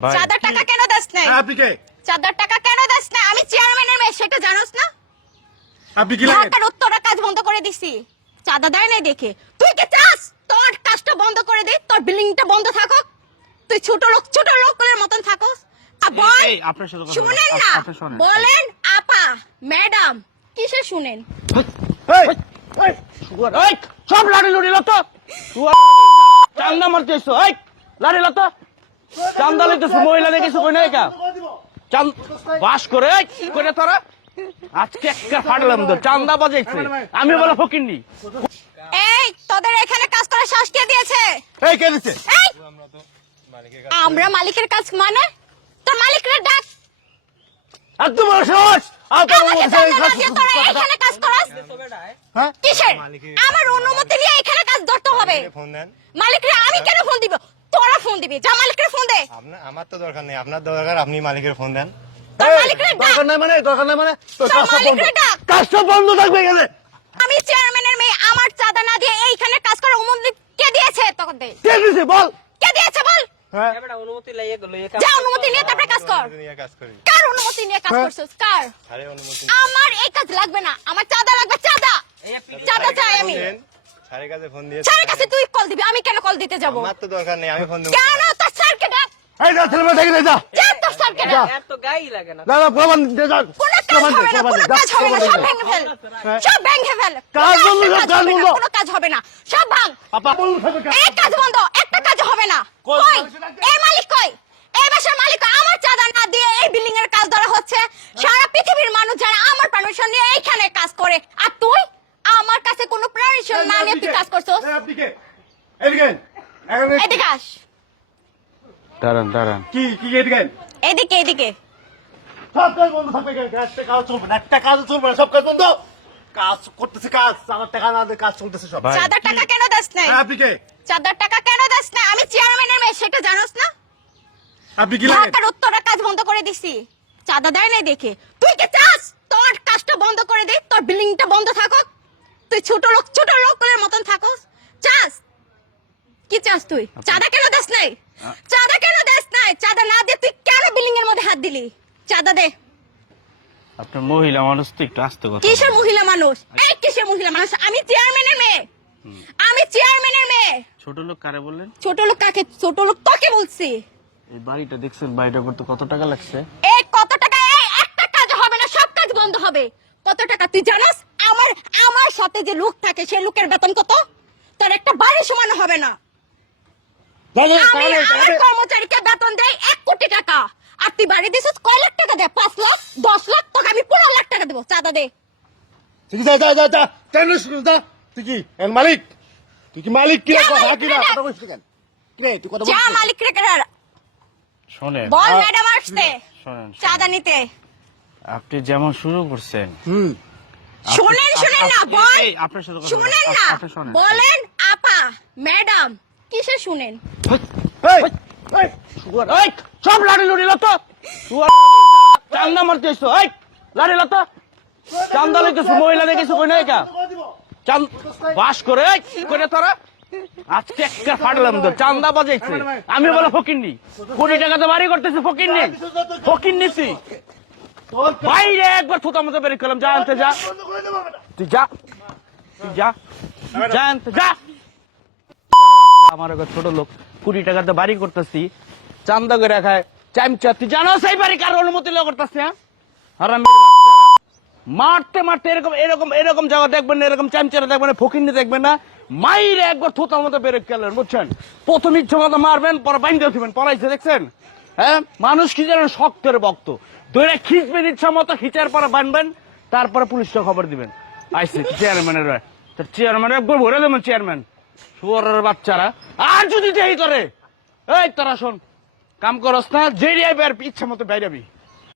চাঁদার টাকা কেন দাস নাই? আপনি কে? চাঁদার টাকা কেন দাস না? আমি চেয়ারম্যানের মেয়ে, সেটা জানোস না? আপনি কি লাগেন? ঢাকার উত্তরা কাজ বন্ধ করে দিছি, চাঁদা দেয় নাই দেখে। তুই কি চাস তোর কাজটা বন্ধ করে দে, তোর বিল্ডিংটা বন্ধ থাকুক, তুই ছোট লোকের মতন থাকস? বল, শুনেন না? বলেন আপা, ম্যাডাম, কিসে শুনেন? সব লাড়ি লুড়ি লো তো চান্দা মারতেছ লাড়ি লো তো চান্দা লইতেছ মহিলা দেখেছ কই নাই কা বাস করে করে তোরা আজকে একটা ফাটলাম তো চান্দা বাজাইছে আমি বলে ফকিরনি। এই তোদের এখানে কাজ করার সাহস কে দিয়েছে? এই কে দিছে? আমরা মালিকের কাজ মানে তোর মালিকের ডাক। আর তোমার সাহস আমাকে জানা না যে তোরা এখানে কাজ করস? হ্যাঁ কিসের? আমার অনুমতি নিয়ে এখানে কাজ ধরতে হবে। মালিকরে আমি কেন ফোন দিব? তোরা ফোন দিবি, যা মালিকরে ফোন দে। আমার তো দরকার নেই, আপনার দরকার, আপনি মালিকের ফোন দেন। তোর মালিকরে ডাক। দরকার নাই মানে তোর তোর মালিকরে ডাক। কাজটা বন্ধ থাকবে গেলে। আমি চেয়ারম্যানের মেয়ে, আমার চাঁদা না দিয়ে এইখানে কাজ করার অনুমতি কে দিয়েছে তোকে? দে। কে দিছে বল? কে দিয়েছে বল? হ্যাঁ যা অনুমতি নিয়ে তারপরে কাজ কর। কাজ করি। কার অনুমতি নিয়ে কাজ করছিস? কার? আরে অনুমতি আমার এই কাজ লাগবে না, আমার চাঁদা লাগবে, চাঁদা। চাঁদা চাই আমি। স্যারের কাছে ফোন দিয়ে স্যারের কাছে তুই কল দিবি, আমি কেন কল দিতে যাব? আমার তো দরকার নেই, আমি ফোন দেব। কেন? তোর স্যারকে ডাক। এই যা ছেলে মেয়ে দেখে যা। যা তোর স্যারকে ডাক। এত গাই লাগে না। দাদা প্রমাণ দে যা। কোনো কাজ হবে না, কোনো কাজ হবে না, সব ভেঙে ফেল, সব ভেঙে ফেল। কাজ বন্ধ, কোনো কাজ হবে না, বন্ধ। কোনো কাজ হবে না, সব ভাঙ। আপা বন্ধ থাকবে কাজ। এই কাজ বন্ধ, একটা কাজ হবে না। কই? কই? এই মালিক কই? এই বাসার মালিক কই? আমার চাঁদা না দিয়ে এই বিল্ডিং এর কাজ ধরা হচ্ছে। সারা পৃথিবীর মানুষ যারা আমার পারমিশন নিয়ে এইখানে কাজ করে, আর তুই আমার কাছে কোনো পারমিশন না নিয়ে তুই কাজ করছস? এই আপনি কে? এদিকে এখানে এদিকে আস, দাঁড়ান কি কি এদিকে এদিকে এদিকে। সব কাজ বন্ধ থাকবে গেলে। একটা কাজ চলবে না, একটা কাজ চলবে না, সব কাজ বন্ধ। কাজ করতেছে, কাজ আমার টাকা না দিয়ে কাজ চলতেছে সব। চাঁদার টাকা কেন দাস নাই? আপনি কে? চাঁদার টাকা কেন দাস না? আমি চেয়ারম্যানের মেয়ে, সেটা জানোস না? আপনি কি লাগেন? ঢাকার উত্তরা কাজ বন্ধ করে দিছি, চাঁদা দেয় নাই দেখে। তুই কি চাস তোর কাজটা বন্ধ করে দে, তোর বিল্ডিংটা বন্ধ থাকুক, তুই ছোট লোকের মতন থাকস? চাস? কি চাস তুই? চাঁদা কেন দাস নাই? চাঁদা কেন দাস নাই? চাঁদা না দিয়ে তুই কেন বিল্ডিং এর মধ্যে হাত দিলি? চাঁদা দে। আপনার মহিলা মানুষ তো একটু আসতে কথা কিসের মহিলা মানুষ? এই কিসের মহিলা মানুষ? আমি চেয়ারম্যানের মেয়ে, আমি চেয়ারম্যানের মেয়ে। ছোট লোক কারে বললেন? ছোট লোক কাকে? ছোট লোক তোকে বলছি। এই বাড়িটা দেখছেন, বাড়িটা করতে কত টাকা লাগছে? এই কত টাকা? এই একটা কাজ হবে না, সব কাজ বন্ধ হবে। কত টাকা তুই জানাস? আমার সাথে যে লোক থাকে সেই লোকের বেতন কত? তোর একটা বাড়ি সমান হবে না। আমি আমার কর্মচারীকে বেতন দেই 1 কোটি টাকা, আর তুই বাড়ি দিছিস কয় লাখ টাকা? দে 5 লাখ, 10 লাখ, তোকে আমি 15 লাখ টাকা দেবো। চাঁদা দে। ঠিক আছে, যা কেন শুনুন যা। তুই কি এর মালিক? তুই কি মালিক কি? যা কথা মালিক কি রে না? ডাক। কথা বলছিস কেন? কি রে, তুই কথা যা বলছিস? মালিক রে শোনেন বল, ম্যাডাম আসছে শোনেন চাঁদা নিতে। আপনি যেমন শুরু করছেন শুনেন না, বল। এই, আপনার সাথে কথা শুনেন বলবো। না, আপনি শোনেন। বলেন আপা, ম্যাডাম, কিসে শুনেন? এই এই সব লাড়ি লুড়ি লো তো চান্দা মারতেছ লাড়ি লো তো চান্দা লইতেছ মহিলা দেখেছ কই নাই কা বাস করে করে তোরা আজকে একটা ফাটলাম তো চান্দা বাজাইছে আমি বলে ফকিরনি কোটি টাকাতে বাড়ি করতেছি ফকির নিছি বাইরে একবার থুতা মতো বেরিয়ে গেলাম। যা আনতে যা, তুই যা আনতে যা। আমার একটা ছোট লোক, কোটি টাকাতে বাড়ি করতেছি, চান্দা করে খায় চামচা। তুই জানো সেই বাড়ি কার অনুমতি লো করতেছে? আর আমি মারতে এরকম জায়গা দেখবেন না, এরকম চামচারা দেখবেন না, ফকিরনি দেখবেন না। মাইরে একবার থুতার মতো বেরো গেলেন, বুঝছেন? প্রথম ইচ্ছা মতো মারবেন, পরে বাইন্দে দিবেন, পড়াইছে দেখছেন? হ্যাঁ, মানুষ কি জানেন? শক্তের বক্ত ধরে খিচবেন, ইচ্ছা মতো খিচার পরে বানবেন, তারপরে পুলিশকে খবর দিবেন। আইসি চেয়ারম্যানের চেয়ারম্যান একবার ভরে দেবেন। চেয়ারম্যান শুয়োরের বাচ্চারা, আর যদি এই করে এই তোরা শোন, কাম করস না, জেরিয়ায় বের ইচ্ছা মতো বাইরাবি।